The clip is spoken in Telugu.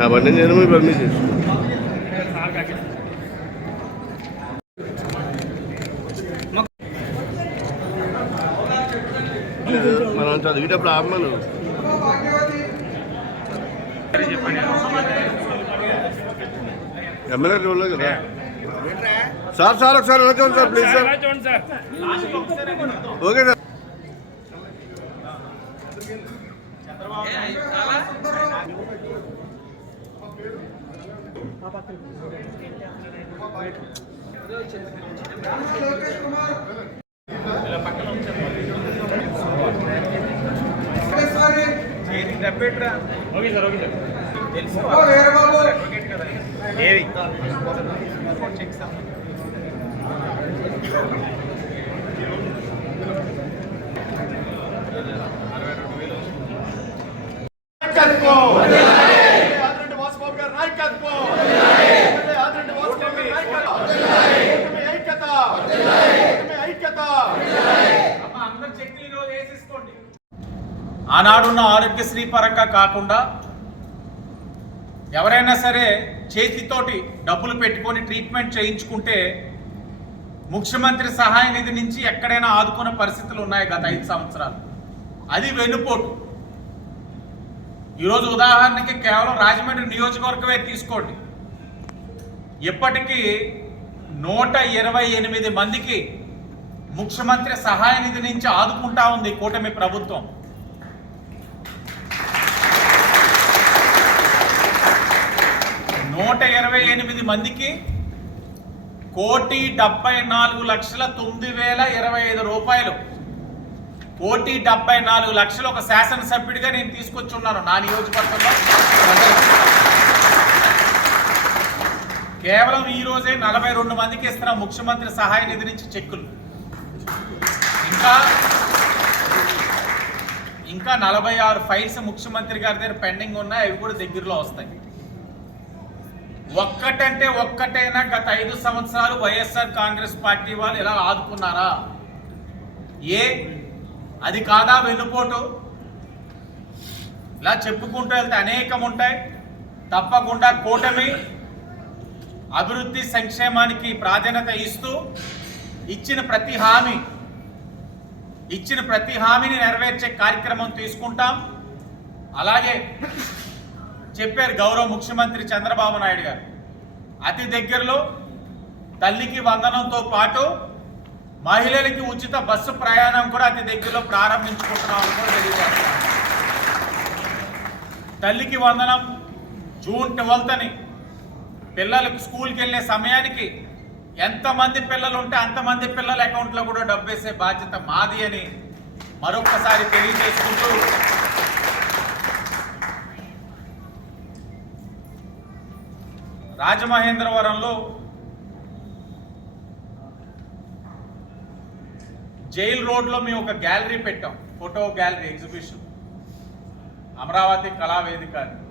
కాబట్టి నేను మీ పర్మిషన్ మనం చదివేటప్పుడు ఆపమను. ఎమ్మెల్యే రోల్లో కదా. సార్ సార్ ఒకసారి ఎలా చూడండి sir please sir okay sir. Chandrababu ఏది అరవై రెండు వేలు నాయకత్వం ఆదిరెడ్డి నాయకత్వం ఐక్యత. ఆనాడున్న ఆరోగ్యశ్రీ పరంగా కాకుండా ఎవరైనా సరే చేతితోటి డబ్బులు పెట్టుకొని ట్రీట్మెంట్ చేయించుకుంటే ముఖ్యమంత్రి సహాయ నిధి నుంచి ఎక్కడైనా ఆదుకున్న పరిస్థితులు ఉన్నాయి గత ఐదు సంవత్సరాలు. అది వెన్నుపోటు. ఈరోజు ఉదాహరణకి కేవలం రాజమండ్రి నియోజకవర్గమే తీసుకోండి. ఇప్పటికీ నూట ఇరవై ఎనిమిది మందికి ముఖ్యమంత్రి సహాయ నిధి నుంచి ఆదుకుంటా ఉంది కూటమి ప్రభుత్వం. నూట ఇరవై ఎనిమిది మందికి కోటి డెబ్బై నాలుగు లక్షల తొమ్మిది వేల ఇరవై ఐదు రూపాయలు కోటి డెబ్బై నాలుగు లక్షలు ఒక శాసనసభ్యుడిగా నేను తీసుకొచ్చి ఉన్నాను నా నియోజకవర్గంలో. కేవలం ఈ రోజే నలభై రెండు మందికి ఇస్తున్న ముఖ్యమంత్రి సహాయ నిధి నుంచి చెక్కులు. ఇంకా ఇంకా నలభై ఆరు ఫైల్స్ ముఖ్యమంత్రి గారి దగ్గర పెండింగ్ ఉన్నాయి అవి కూడా దగ్గరలో వస్తాయి. ఒక్కటంటే ఒక్కటైనా గత ఐదు సంవత్సరాలు వైఎస్ఆర్ కాంగ్రెస్ పార్టీ వాళ్ళు ఇలా ఆదుకున్నారా? ఏ అది కాదా వెన్నుపోటు? ఇలా చెప్పుకుంటూ వెళ్తే అనేకం ఉంటాయి. తప్పకుండా కూటమి అభివృద్ధి సంక్షేమానికి ప్రాధాన్యత ఇస్తూ ఇచ్చిన ప్రతి హామీ ఇచ్చిన ప్రతి హామీని నెరవేర్చే కార్యక్రమం తీసుకుంటాం. అలాగే చెప్పారు గౌరవ ముఖ్యమంత్రి చంద్రబాబు నాయుడు గారు. అతి దగ్గరలో తల్లికి వందనంతో పాటు మహిళలకి ఉచిత బస్సు ప్రయాణం కూడా అతి దగ్గరలో ప్రారంభించుకుంటున్నామని కూడా తెలియజేస్తున్నాం తల్లికి వందనం జూన్ ట్వెల్త్ అని పిల్లలకు స్కూల్కి వెళ్ళే సమయానికి ఎంతమంది పిల్లలు ఉంటే అంతమంది పిల్లల అకౌంట్లో కూడా డబ్బు వేసే బాధ్యత మాది అని మరొకసారి తెలియజేసుకుంటూ రాజమహేంద్రవరంలో జైల్ రోడ్లో మేము ఒక గ్యాలరీ పెట్టాం. Photo gallery exhibition. అమరావతి కళా వేదిక అని.